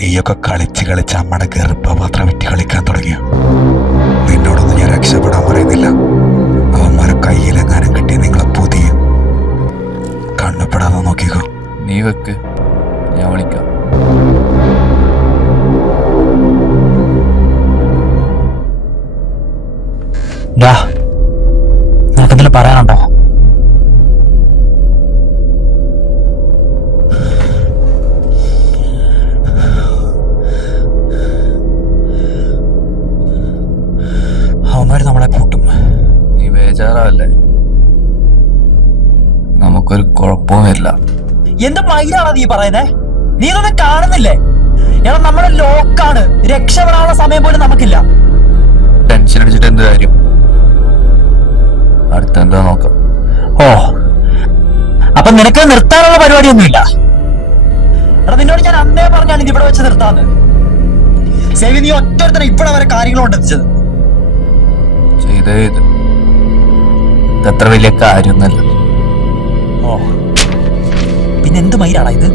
നീയൊക്കെ കളിച്ച് കളിച്ച് അമ്മയുടെ ഗർഭപാത്രം വിറ്റ് കളിക്കാൻ തുടങ്ങിയ. നിന്നോടൊന്നും ഞാൻ രക്ഷപ്പെടാൻ പറയുന്നില്ല. അവന്മാരെ കയ്യിലെങ്ങാനും കിട്ടി നിങ്ങളെ പുതിയ കണ്ണുപെടാതെ നോക്കിക്കോ. നീ വെക്ക്, ഞാൻ വിളിക്കാം. നിനക്കെന്തെങ്കിലും പറയാനുണ്ടോ? അവന്മാര് നമ്മളെ പൂട്ടും. നീ ബേജാറാവല്ലേ, നമുക്കൊരു കുഴപ്പവും വരില്ല. എന്ത് മൈരാണോ നീ പറയുന്നേ? നീ ഇതൊന്നും കാണുന്നില്ലേ? എടാ നമ്മുടെ ലോക്കാണ്, രക്ഷപ്പെടാനുള്ള സമയം പോലും നമുക്കില്ല. ടെൻഷൻ അടിച്ചിട്ട് എന്ത് കാര്യം? അടുത്തെന്താ നോക്കാം. ഓ, അപ്പൊ നിനക്ക് നിർത്താനുള്ള പരിപാടിയൊന്നുമില്ല? എടാ നിന്നോട് ഞാൻ അന്നേ പറഞ്ഞാണ് ഇത് ഇവിടെ വെച്ച് നിർത്താന്ന്. സേവി, നീ ഒറ്റൊരുത്തനെ ഇവിടെ വരെ കാര്യങ്ങൾ കൊണ്ടെത്തിച്ചത്. ചെയ്തേ ഇതത്ര വലിയ കാര്യമൊന്നുമല്ല. ഓ, പിന്നെ എന്ത് മൈരാടാ ഇത്?